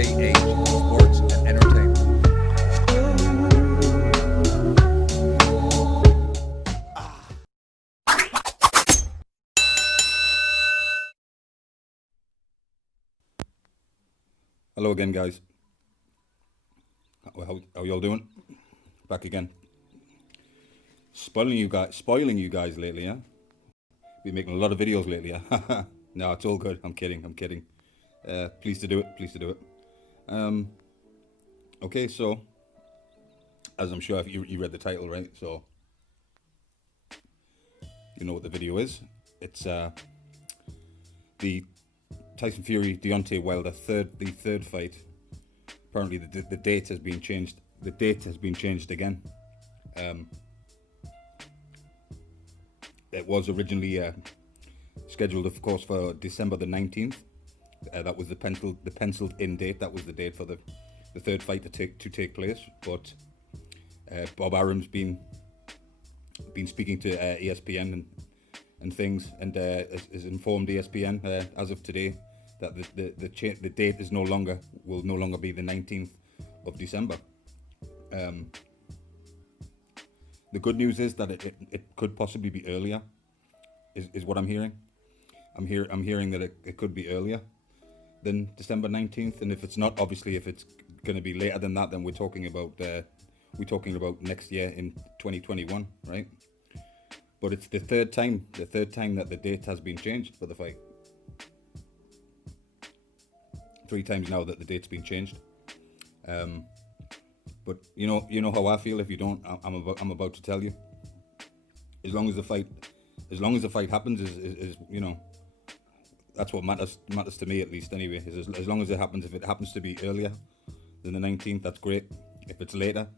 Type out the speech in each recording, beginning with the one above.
JH Sports and Entertainment. Hello again, guys. How y'all doing? Back again. Spoiling you guys lately, yeah? Been making a lot of videos lately, yeah? No, it's all good. I'm kidding. Pleased to do it. Um, okay, so as I'm sure if you read the title, right? So you know what the video is. It's the Tyson Fury Deontay Wilder the third fight. Apparently the date has been changed. The date has been changed again. It was originally scheduled, of course, for December the 19th. That was the penciled in date. That was the date for the third fight to take place. But Bob Arum's been speaking to ESPN and things, and has informed ESPN as of today that the date will no longer be the 19th of December. The good news is that it could possibly be earlier, is what I'm hearing. I'm hearing that it could be earlier than December 19th, and if it's not, obviously, if it's going to be later than that, then we're talking about next year in 2021, right? But it's the third time that the date has been changed for the fight. 3 times now that the date's been changed. But you know how I feel. If you don't, I'm about to tell you. As long as the fight happens, is that's what matters to me, at least. Anyway, is as long as it happens. If it happens to be earlier than the 19th, that's great. If it's later,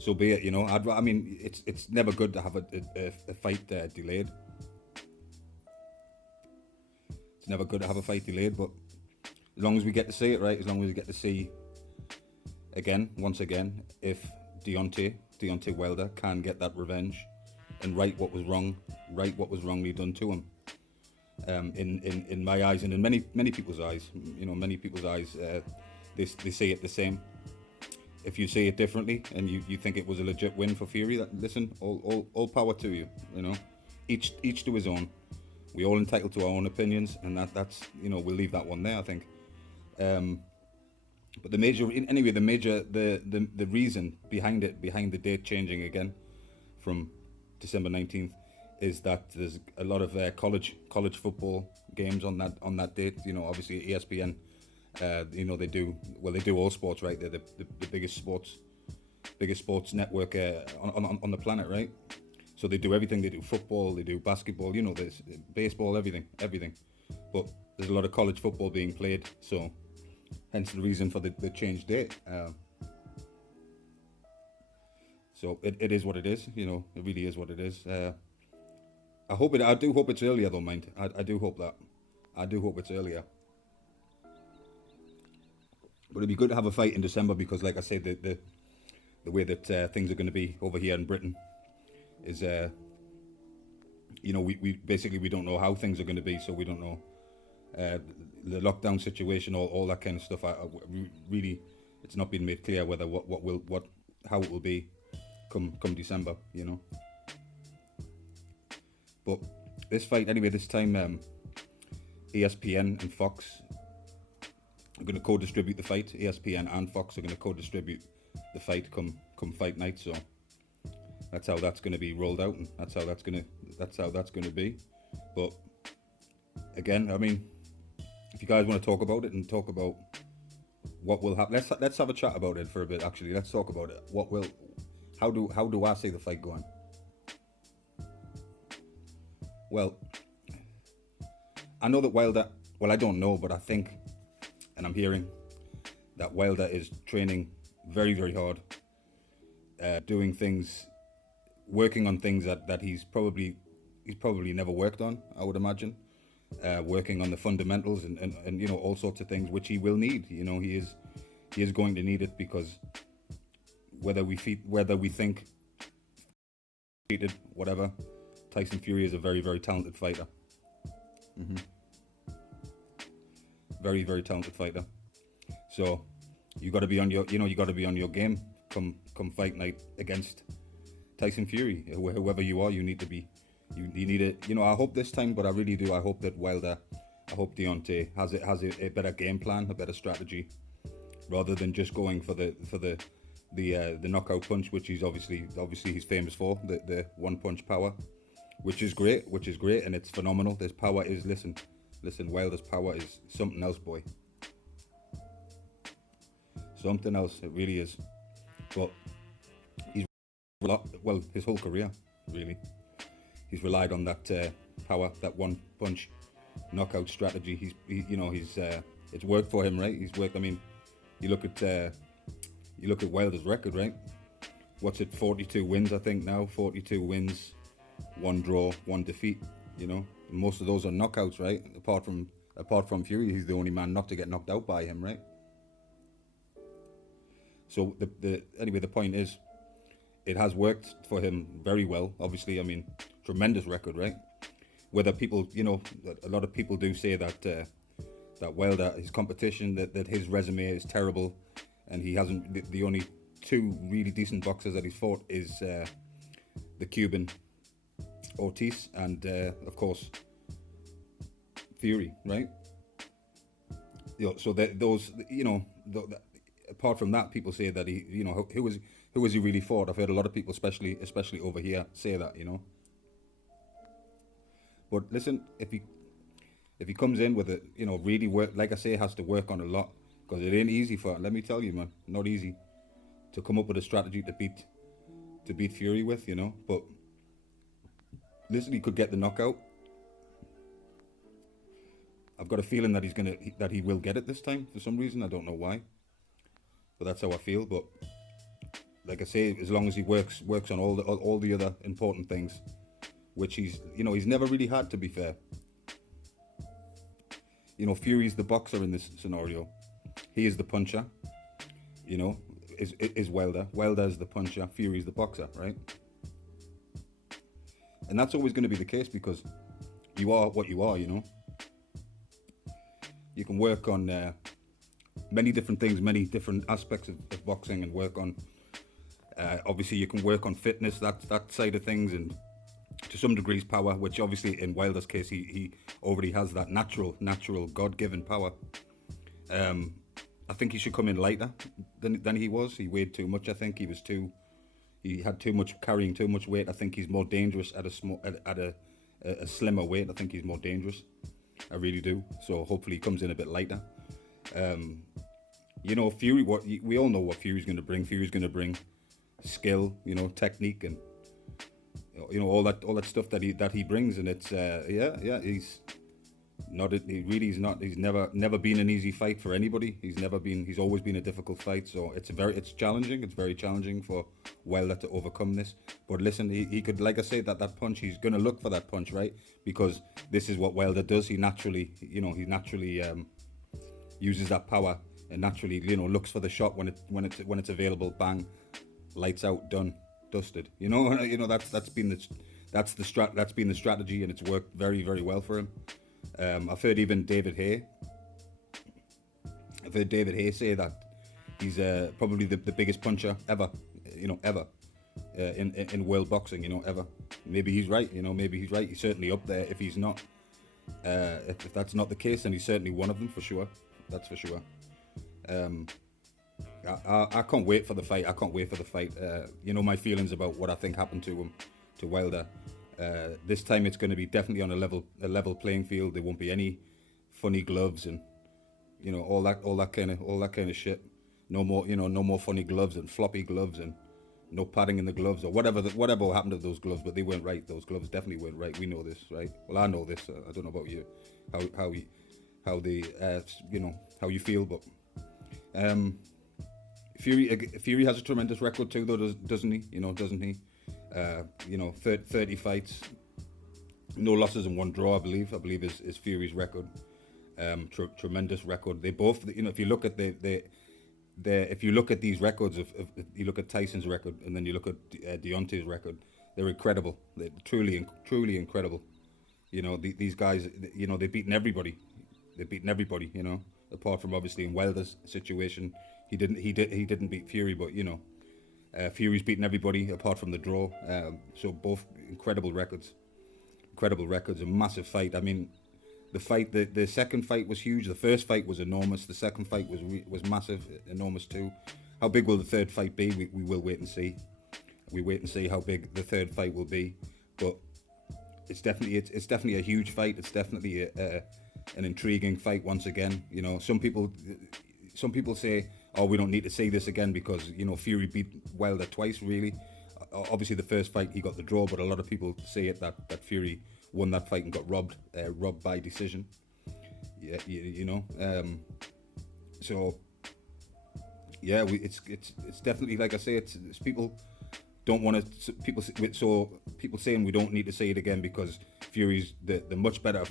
so be it. I mean, it's never good to have a fight delayed. It's never good to have a fight delayed, but as long as we get to see it, right? As long as we get to see once again, if Deontay Wilder can get that revenge and right what was wrongly done to him. In my eyes, and in many people's eyes, many people's eyes, they see it the same. If you see it differently and you think it was a legit win for Fury, listen, all power to you. Each to his own. We all entitled to our own opinions, and that's we'll leave that one there, I think. But the reason behind the date changing again from December 19th is that there's a lot of college football games on that date. Obviously ESPN, they do all sports, right? They're the biggest sports network on the planet, right? So they do everything. They do football, they do basketball, there's baseball, everything. But there's a lot of college football being played, so hence the reason for the changed date. So it is what it is. It really is what it is. I do hope it's earlier, though, mind. I do hope that. I do hope it's earlier. But it'd be good to have a fight in December because, like I said, the way that things are going to be over here in Britain is, we basically don't know how things are going to be, so we don't know the lockdown situation, all that kind of stuff. Really, it's not been made clear whether how it will be come December, But this fight, anyway, this time ESPN and Fox are going to co-distribute the fight. ESPN and Fox are going to co-distribute the fight come fight night. So that's how that's going to be rolled out, and that's how that's going to be. But again, I mean, if you guys want to talk about it and talk about what will happen, let's have a chat about it for a bit. Actually, let's talk about it. How do I see the fight going? Well, I know that Wilder. Well, I don't know, but I think, and I'm hearing that Wilder is training very, very hard, doing things, working on things that he's probably never worked on, I would imagine. Working on the fundamentals and all sorts of things which he will need. He is going to need it, because whether we think whatever, Tyson Fury is a very, very talented fighter. Very, very talented fighter. So you got to be on your, you got to be on your game come fight night against Tyson Fury. Whoever you are, you need to be. You need it. I hope this time, but I really do. I hope that Wilder, I hope Deontay has a better game plan, a better strategy, rather than just going for the knockout punch, which he's obviously he's famous for, the one punch power, which is great, and it's phenomenal. This power is listen, Wilder's power is something else, boy. Something else, it really is. But he's his whole career, really. He's relied on that power, that one punch knockout strategy. It's worked for him, right? He's worked. I mean, you look at Wilder's record, right? What's it? 42 wins, I think now. 42 wins, 1 draw, 1 defeat. Most of those are knockouts, right? Apart from Fury, he's the only man not to get knocked out by him, right? So the point is, it has worked for him very well. Obviously, I mean, tremendous record, right? Whether people, a lot of people do say that that Wilder, his competition, that his resume is terrible, and he hasn't. The only 2 really decent boxers that he's fought is the Cuban Ortiz and of course Fury, right? So those, apart from that, people say that he, who was he really fought? I've heard a lot of people, especially over here, say that, But listen, if he comes in with it, really work, like I say, has to work on a lot, because it ain't easy let me tell you, man, not easy to come up with a strategy to beat Fury with, But listen, he could get the knockout. I've got a feeling that he will get it this time for some reason. I don't know why, but that's how I feel. But like I say, as long as he works on all the other important things, which he's never really had, to be fair. Fury's the boxer in this scenario. He is the puncher. Is Wilder. Wilder's the puncher. Fury's the boxer, right? And that's always going to be the case, because you are what you are. You can work on many different things, many different aspects of boxing, and work on. Obviously, you can work on fitness, that side of things, and to some degrees power, which obviously in Wilder's case he already has that natural God-given power. I think he should come in lighter than he was. He weighed too much. I think he had carrying too much weight. I think he's more dangerous at a slimmer weight. I think he's more dangerous. I really do. So hopefully he comes in a bit lighter. Fury. We all know what Fury's going to bring. Fury's going to bring skill, technique, and all that stuff that he brings. And it's he's not. He's not. He's never been an easy fight for anybody. He's always been a difficult fight. So it's challenging. It's very challenging for Wilder to overcome this. But listen, he could, like I say, that punch. He's gonna look for that punch, right? Because this is what Wilder does. He naturally uses that power and naturally, looks for the shot when it's available. Bang, lights out, done, dusted. That's been the strategy, and it's worked very, very well for him. I've heard even David Haye say that he's probably the biggest puncher ever, in world boxing, ever. Maybe he's right, He's certainly up there. If he's not, if that's not the case, then he's certainly one of them for sure. That's for sure. I can't wait for the fight. My feelings about what I think happened to Wilder. This time it's going to be definitely on a level playing field. There won't be any funny gloves and all that kind of shit. No more funny gloves and floppy gloves and no padding in the gloves or whatever happened to those gloves. But they weren't right. Those gloves definitely weren't right. We know this, right? Well, I know this. I don't know about you, how you feel, but Fury has a tremendous record too, though, doesn't he? Doesn't he? 30 fights, no losses and 1 draw. I believe is Fury's record. Tremendous record. They both, if you look at if you look at these records you look at Tyson's record and then you look at Deontay's record, they're incredible. They're truly incredible. These guys, they've beaten everybody. apart from obviously in Wilder's situation. He didn't beat Fury, but Fury's beaten everybody apart from the draw. So both incredible records. Incredible records, a massive fight. I mean, the second fight was huge. The first fight was enormous. The second fight was massive, enormous too. How big will the third fight be? We will wait and see. We wait and see how big the third fight will be. But it's definitely a huge fight. It's definitely an intriguing fight once again. Some people say, oh, we don't need to see this again because Fury beat Wilder twice. Really, obviously the first fight he got the draw, but a lot of people say it that Fury won that fight and got robbed by decision. Yeah, so yeah, it's definitely, like I say, it's people don't want to, people saying we don't need to see it again because Fury's the much better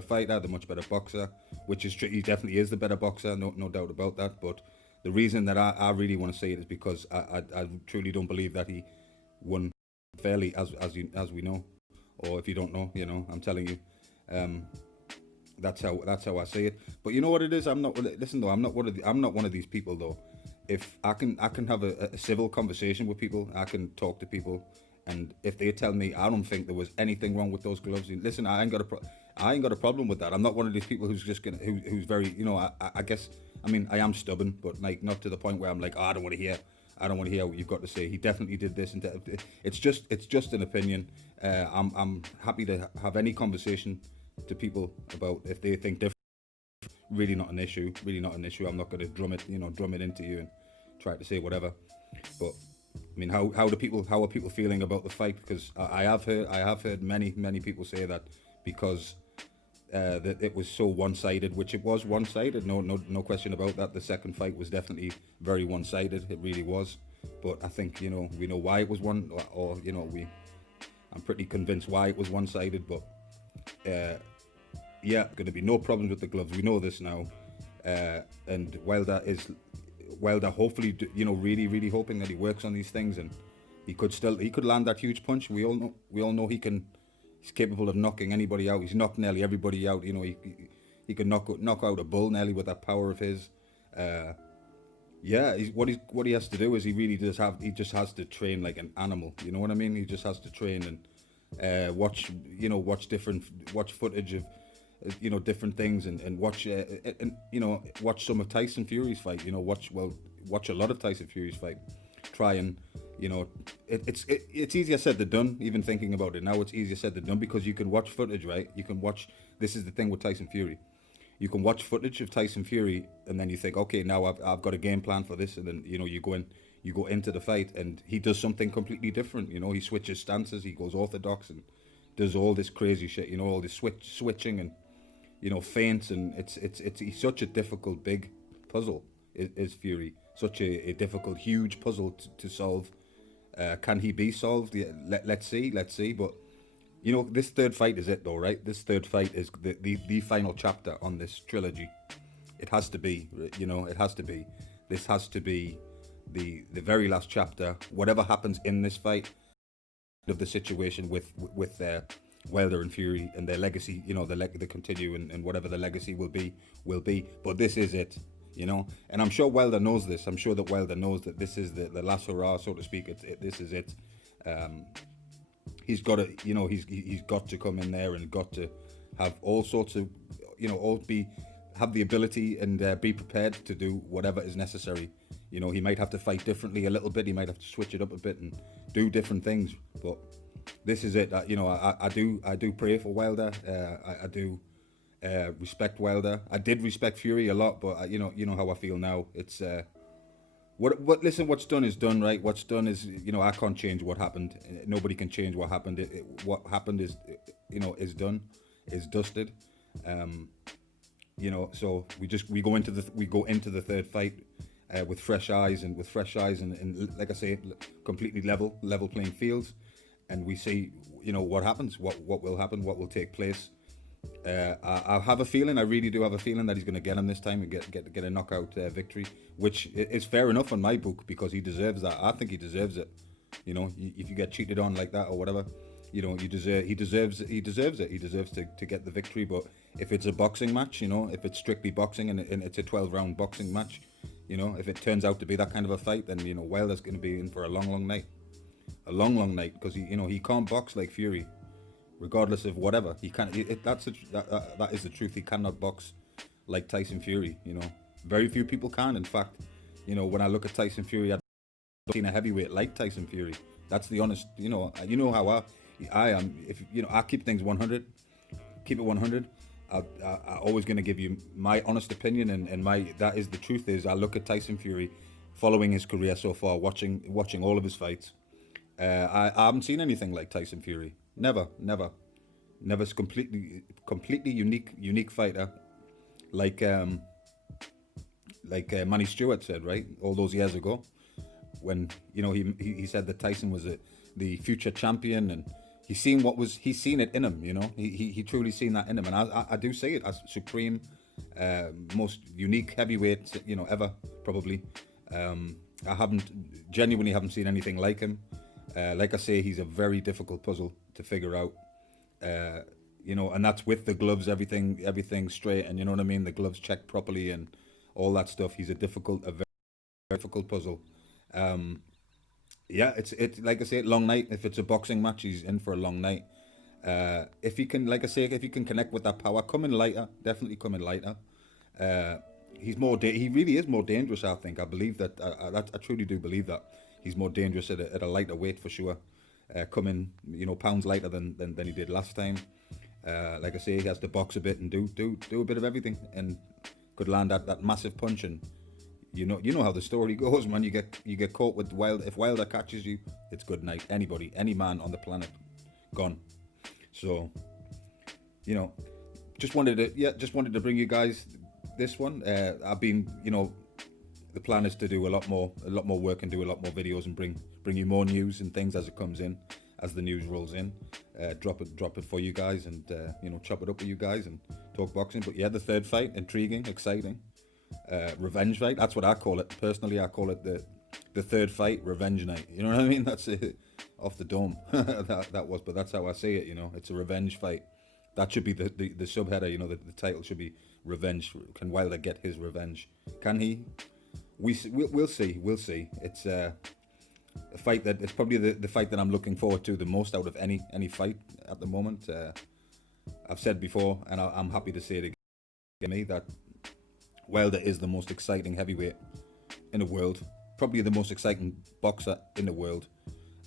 fighter, the much better boxer, which is true. He definitely is the better boxer, no doubt about that. But the reason that I really want to say it is because I truly don't believe that he won fairly, as we know, or if you don't know, I'm telling you, that's how I see it. But you know what it is? I'm not one of these people though. If I can have a civil conversation with people, I can talk to people, and if they tell me I don't think there was anything wrong with those gloves, listen, I ain't got a problem with that. I'm not one of these people who's just gonna who's very, I guess, I mean, I am stubborn, but like not to the point where I'm like, oh, I don't want to hear what you've got to say. He definitely did this, and it's just an opinion. I'm happy to have any conversation to people about if they think different. Really not an issue. I'm not going to drum it into you and try to say whatever. But I mean, how are people feeling about the fight? Because I have heard many people say that because that it was so one-sided, which it was one-sided. No question about that. The second fight was definitely very one-sided. It really was. But I think we know why it was I'm pretty convinced why it was one-sided. But yeah, going to be no problems with the gloves. We know this now, and Wilder hopefully, really hoping that he works on these things, and he could land that huge punch. We all know he's capable of knocking anybody out. He's knocked nearly everybody out. He can knock out a bull nearly with that power of his. Yeah, what he has to do is he just has to train like an animal. You know what I mean? He just has to train and watch footage of different things and watch watch some of Tyson Fury's fight. Watch a lot of Tyson Fury's fight. Try and it's easier said than done. Even thinking about it now, it's easier said than done because you can watch footage, right? You can watch. This is the thing with Tyson Fury. You can watch footage of Tyson Fury and then you think, okay, now I've got a game plan for this, and then you go into the fight and he does something completely different. He switches stances, he goes orthodox and does all this crazy shit. All this switching and feints, and he's such a difficult big puzzle. Is Fury such a difficult huge puzzle to solve? Can he be solved? Yeah, let's see. But this third fight is it though, right? This third fight is the final chapter on this trilogy. It has to be. It has to be. This has to be the very last chapter. Whatever happens in this fight, of the situation with Wilder and Fury and their legacy, the continue and whatever the legacy will be. But this is it, and I'm sure Wilder knows this. I'm sure that Wilder knows that this is the last hurrah, so to speak. This is it. He's got to, he's got to come in there and got to have all sorts of, have the ability and be prepared to do whatever is necessary. He might have to fight differently a little bit. He might have to switch it up a bit and do different things. But this is it. I do pray for Wilder. I do respect Wilder. I did respect Fury a lot, but you know how I feel now. It's listen. What's done is done, right? What's done is I can't change what happened. Nobody can change what happened. What happened is is done, is dusted. So we go into the third fight with fresh eyes and like I say, completely level playing fields, and we see what happens, what will happen, what will take place. I have a feeling, I really do have a feeling that he's going to get him this time and get a knockout victory, which is fair enough on my book because he deserves that. I think he deserves it. If you get cheated on like that or whatever, you know, he deserves it. He deserves to get the victory. But if it's a boxing match, you know, if it's strictly boxing and it's a 12-round boxing match, you know, if it turns out to be that kind of a fight, then, you know, Wilder's going to be in for a long night. A long night, because he can't box like Fury, regardless of whatever. He can't. That is the truth. He cannot box like Tyson Fury. You know, very few people can. In fact, you know, when I look at Tyson Fury, I've seen a heavyweight like Tyson Fury. That's the honest. You know how I am. If you know, I keep things 100. Keep it 100. I'm always going to give you my honest opinion, and that is the truth. Is I look at Tyson Fury, following his career so far, watching all of his fights. I haven't seen anything like Tyson Fury. Never. It's completely unique fighter, like Manny Stewart said, right, all those years ago, when, you know, he said that Tyson was the future champion, and he's seen it in him. You know, he truly seen that in him, and I do see it as supreme, most unique heavyweight, you know, ever, probably. I genuinely haven't seen anything like him. Like I say, he's a very difficult puzzle to figure out. You know, and that's with the gloves, everything straight, and you know what I mean, the gloves checked properly and all that stuff. He's a very difficult puzzle. Yeah, it's like I say, long night. If it's a boxing match, he's in for a long night. If he can, like I say, if he can connect with that power, come in lighter, definitely come in lighter. He really is more dangerous. I think. I believe that. I truly do believe that. He's more dangerous at a lighter weight for sure. Coming, you know, pounds lighter than he did last time. Like I say, he has to box a bit and do a bit of everything, and could land that massive punch. And you know how the story goes, man. You get caught with Wilder. If Wilder catches you, it's good night. Any man on the planet, gone. So, you know, just wanted to bring you guys this one. I've been, you know, the plan is to do a lot more work and do a lot more videos and bring you more news and things as it comes in, as the news rolls in. Drop it for you guys, and you know, chop it up with you guys and talk boxing. But yeah, the third fight, intriguing, exciting, revenge fight. That's what I call it personally. I call it the third fight, revenge night. You know what I mean? That's it, off the dome. that was, but that's how I see it. You know, it's a revenge fight. That should be the subheader. You know, the title should be revenge. Can Wilder get his revenge? Can he? We'll see. It's a fight that it's probably the fight that I'm looking forward to the most out of any fight at the moment. I've said before, and I'm happy to say it again, that Wilder is the most exciting heavyweight in the world, probably the most exciting boxer in the world.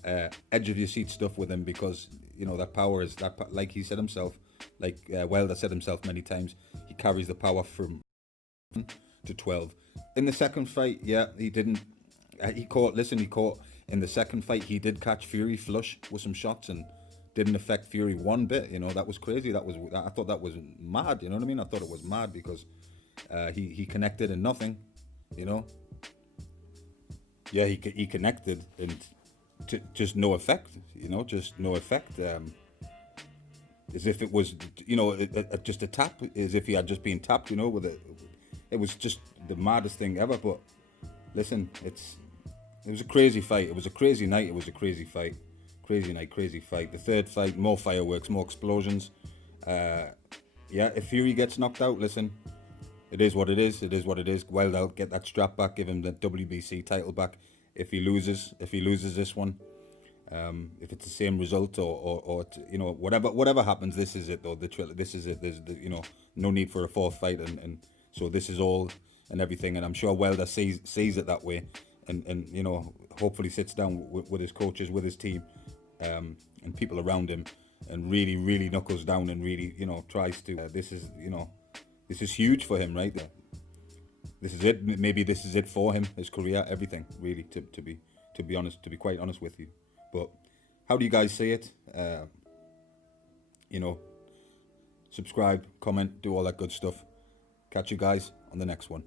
Edge of your seat stuff with him, because you know that power is that, like he said himself, like Wilder said himself many times, he carries the power from to 12. In the second fight, yeah, he didn't. He caught in the second fight. He did catch Fury flush with some shots and didn't affect Fury one bit. You know, that was crazy. I thought that was mad. You know what I mean? I thought it was mad because he connected and nothing. You know. Yeah, he connected and just no effect. You know, just no effect. As if it was, you know, just a tap. As if he had just been tapped. You know, with it. It was just the maddest thing ever. But listen, it was a crazy fight. It was a crazy night. It was a crazy fight. Crazy night, crazy fight. The third fight, more fireworks, more explosions. Yeah, if Fury gets knocked out, listen, it is what it is. It is what it is. Wilder will get that strap back, give him the WBC title back. If he loses this one, if it's the same result or you know, whatever happens, this is it though. This is it. There's you know, no need for a fourth fight, and so this is all and everything. And I'm sure Wilder sees it that way, and you know, hopefully sits down with his coaches, with his team, and people around him, and really knuckles down and really, you know, tries to. This is huge for him, right? This is it. Maybe this is it for him, his career, everything. Really, to be honest, to be quite honest with you. But how do you guys see it? You know, subscribe, comment, do all that good stuff. Catch you guys on the next one.